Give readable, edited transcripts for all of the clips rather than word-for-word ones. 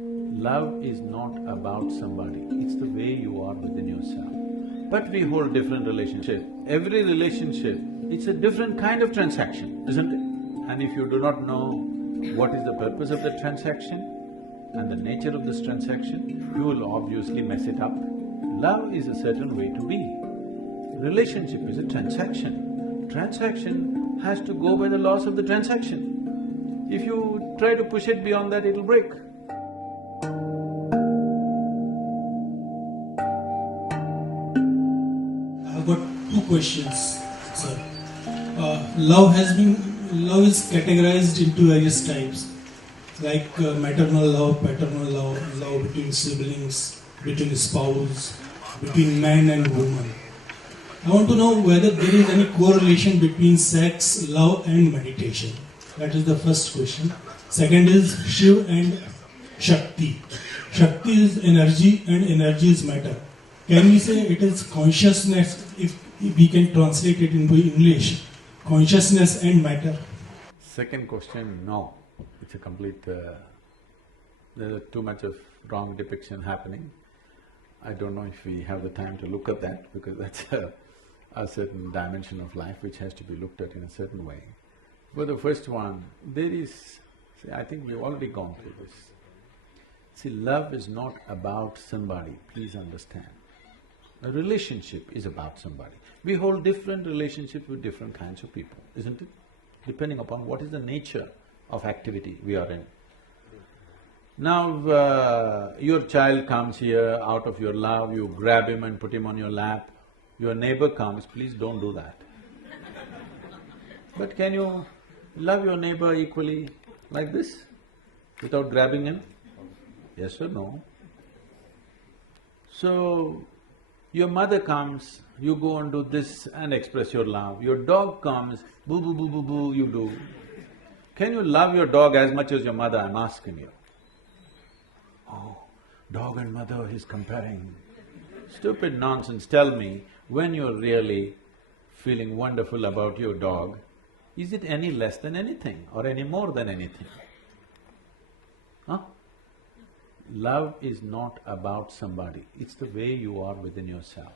Love is not about somebody, it's the way you are within yourself. But we hold different relationship. Every relationship, it's a different kind of transaction, isn't it? And if you do not know what is the purpose of the transaction and the nature of this transaction, you will obviously mess it up. Love is a certain way to be. Relationship is a transaction. Transaction has to go by the laws of the transaction. If you try to push it beyond that, it'll break. I've got two questions, sir. Love is categorized into various types, like maternal love, paternal love, love between siblings, between spouse, between man and woman. I want to know whether there is any correlation between sex, love and meditation. That is the first question. Second is Shiv and Shakti. Shakti is energy and energy is matter. Can we say it is consciousness, if we can translate it into English, consciousness and matter? Second question, no. It's a complete… there's too much of wrong depiction happening. I don't know if we have the time to look at that, because that's a certain dimension of life which has to be looked at in a certain way. For the first one, there is… see, I think we've already gone through this. See, love is not about somebody, please understand. A relationship is about somebody. We hold different relationships with different kinds of people, isn't it? Depending upon what is the nature of activity we are in. Now, your child comes here, out of your love, you grab him and put him on your lap. Your neighbor comes, please don't do that. But can you love your neighbor equally like this, without grabbing him? Yes or no? So, your mother comes, you go and do this and express your love. Your dog comes, boo boo boo boo boo, you do. Can you love your dog as much as your mother? I'm asking you. Oh, dog and mother, he's comparing. Stupid nonsense, tell me, when you're really feeling wonderful about your dog, is it any less than anything or any more than anything? Huh? Love is not about somebody, it's the way you are within yourself.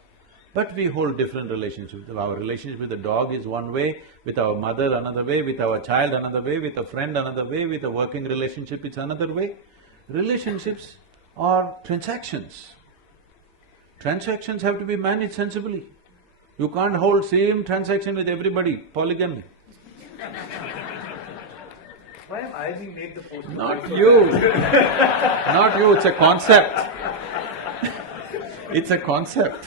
But we hold different relationships. Our relationship with the dog is one way, with our mother another way, with our child another way, with a friend another way, with a working relationship it's another way. Relationships are transactions. Transactions have to be managed sensibly. You can't hold same transaction with everybody, polygamy. Why am I being made the poster? Not you, not you, it's a concept. It's a concept.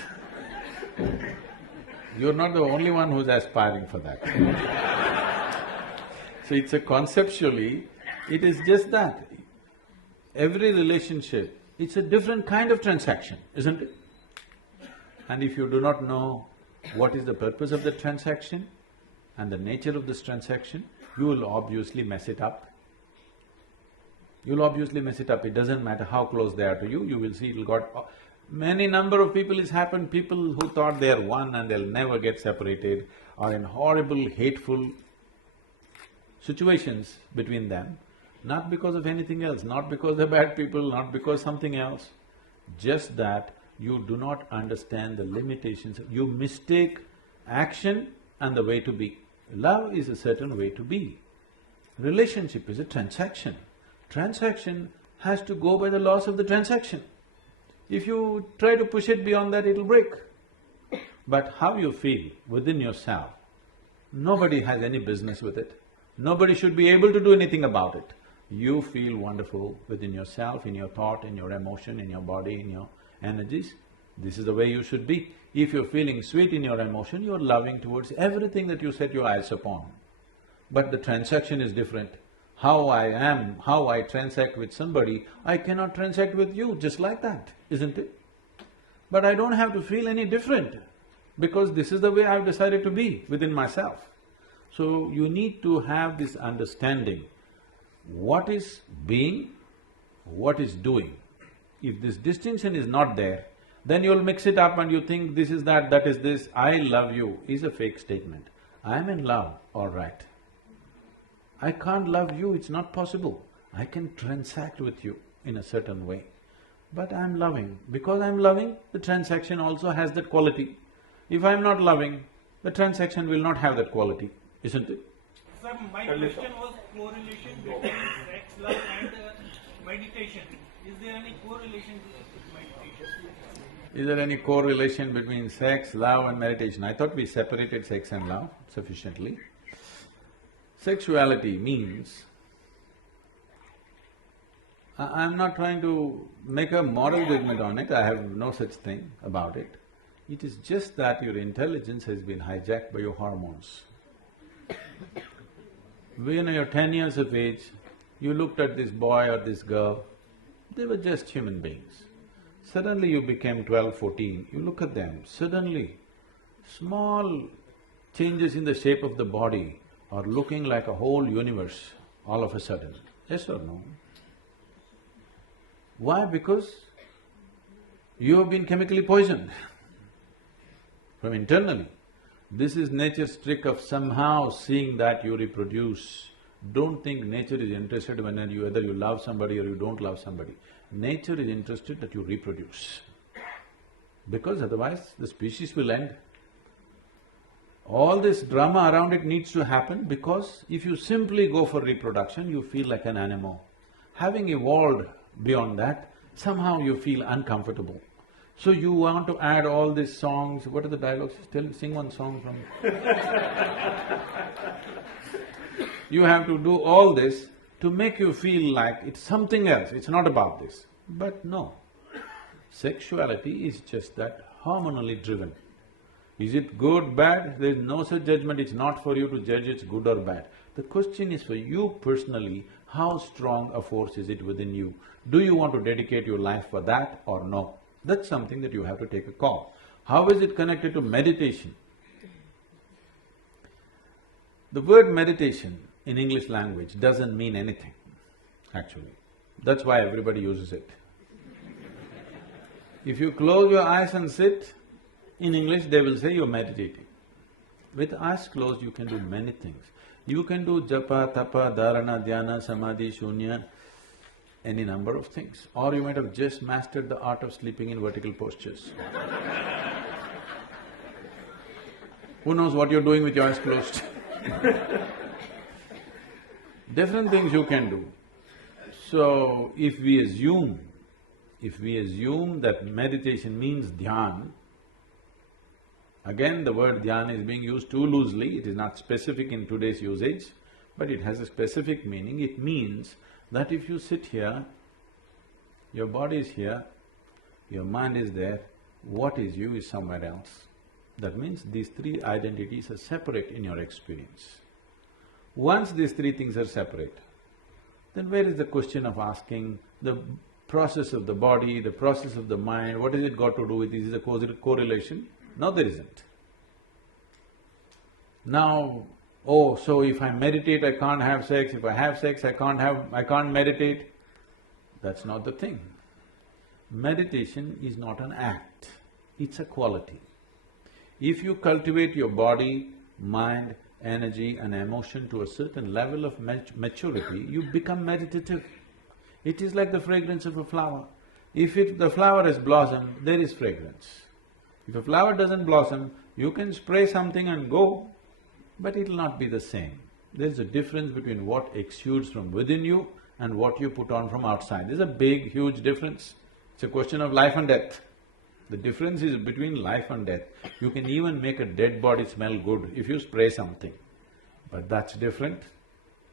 You're not the only one who's aspiring for that. So it's a conceptually, it is just that. Every relationship, it's a different kind of transaction, isn't it? And if you do not know what is the purpose of the transaction and the nature of this transaction, you will obviously mess it up. You'll obviously mess it up, it doesn't matter how close they are to you, you will see it'll got… Many number of people it's happened, people who thought they're one and they'll never get separated are in horrible, hateful situations between them, not because of anything else, not because they're bad people, not because something else, just that you do not understand the limitations, you mistake action and the way to be. Love is a certain way to be. Relationship is a transaction. Transaction has to go by the laws of the transaction. If you try to push it beyond that, it'll break. But how you feel within yourself, nobody has any business with it. Nobody should be able to do anything about it. You feel wonderful within yourself, in your thought, in your emotion, in your body, in your energies. This is the way you should be. If you're feeling sweet in your emotion, you're loving towards everything that you set your eyes upon. But the transaction is different. How I am, how I transact with somebody, I cannot transact with you just like that, isn't it? But I don't have to feel any different, because this is the way I've decided to be within myself. So you need to have this understanding, what is being, what is doing. If this distinction is not there, then you'll mix it up and you think this is that is this. I love you is a fake statement. I'm in love, all right. I can't love you, it's not possible. I can transact with you, in a certain way. But I'm loving. Because I'm loving, the transaction also has that quality. If I'm not loving, the transaction will not have that quality, isn't it? Sir, my question was correlation between sex, love and meditation. Is there any correlation with meditation? Is there any correlation between sex, love and meditation? I thought we separated sex and love sufficiently. Sexuality means… I'm not trying to make a moral judgment on it, I have no such thing about it. It is just that your intelligence has been hijacked by your hormones. When you're 10 years of age, you looked at this boy or this girl, they were just human beings. Suddenly you became 12, 14, you look at them, suddenly small changes in the shape of the body are looking like a whole universe all of a sudden. Yes or no? Why? Because you have been chemically poisoned from internally. This is nature's trick of somehow seeing that you reproduce. Don't think nature is interested when whether you love somebody or you don't love somebody. Nature is interested that you reproduce, because otherwise the species will end. All this drama around it needs to happen because if you simply go for reproduction, you feel like an animal. Having evolved beyond that, somehow you feel uncomfortable. So you want to add all these songs, what are the dialogues? Sing one song from… You have to do all this to make you feel like it's something else, it's not about this. But no, sexuality is just that, hormonally driven. Is it good, bad? There is no such judgment, it's not for you to judge it's good or bad. The question is for you personally, how strong a force is it within you? Do you want to dedicate your life for that or no? That's something that you have to take a call. How is it connected to meditation? The word meditation in English language doesn't mean anything, actually. That's why everybody uses it. If you close your eyes and sit, in English they will say you're meditating. With eyes closed you can do many things. You can do japa, tapa, dharana, dhyana, samadhi, shunya, any number of things. Or you might have just mastered the art of sleeping in vertical postures. Who knows what you're doing with your eyes closed? Different things you can do. So, if we assume that meditation means dhyan, again the word dhyan is being used too loosely, it is not specific in today's usage, but it has a specific meaning. It means that if you sit here, your body is here, your mind is there, what is you is somewhere else. That means these three identities are separate in your experience. Once these three things are separate, then where is the question of asking the process of the body, the process of the mind, what has it got to do with this? Is there a correlation? No, there isn't. Now, oh, so if I meditate, I can't have sex, if I have sex, I can't meditate. That's not the thing. Meditation is not an act, it's a quality. If you cultivate your body, mind, energy and emotion to a certain level of maturity, you become meditative. It is like the fragrance of a flower. If the flower has blossomed, there is fragrance. If a flower doesn't blossom, you can spray something and go, but it'll not be the same. There's a difference between what exudes from within you and what you put on from outside. There's a big, huge difference. It's a question of life and death. The difference is between life and death. You can even make a dead body smell good if you spray something, but that's different.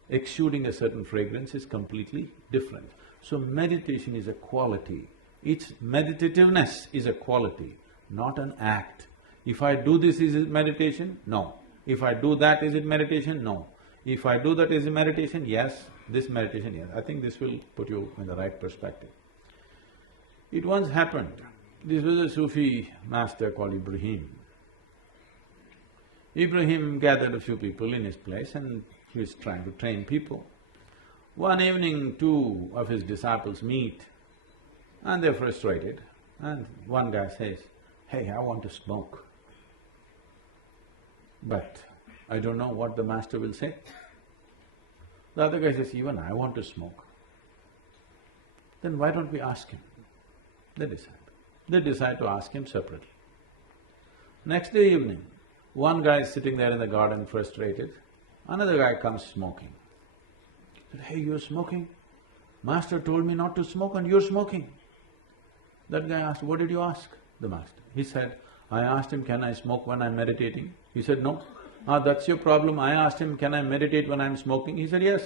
Exuding a certain fragrance is completely different. So meditation is a quality. Its meditativeness is a quality, not an act. If I do this, is it meditation? No. If I do that, is it meditation? No. If I do that, is it meditation? Yes. This meditation, yes. I think this will put you in the right perspective. It once happened, this was a Sufi master called Ibrahim. Ibrahim gathered a few people in his place and he was trying to train people. One evening, two of his disciples meet and they're frustrated, and one guy says, "Hey, I want to smoke, but I don't know what the master will say." The other guy says, "Even I want to smoke." then why don't we ask him? They decide. They decide to ask him separately. Next day evening, one guy is sitting there in the garden frustrated, another guy comes smoking. He said, "Hey, you're smoking? Master told me not to smoke and you're smoking." That guy asked, "What did you ask the master?" He said, "I asked him, can I smoke when I'm meditating?" He said, "No." "Ah, that's your problem. I asked him, can I meditate when I'm smoking?" He said, "Yes."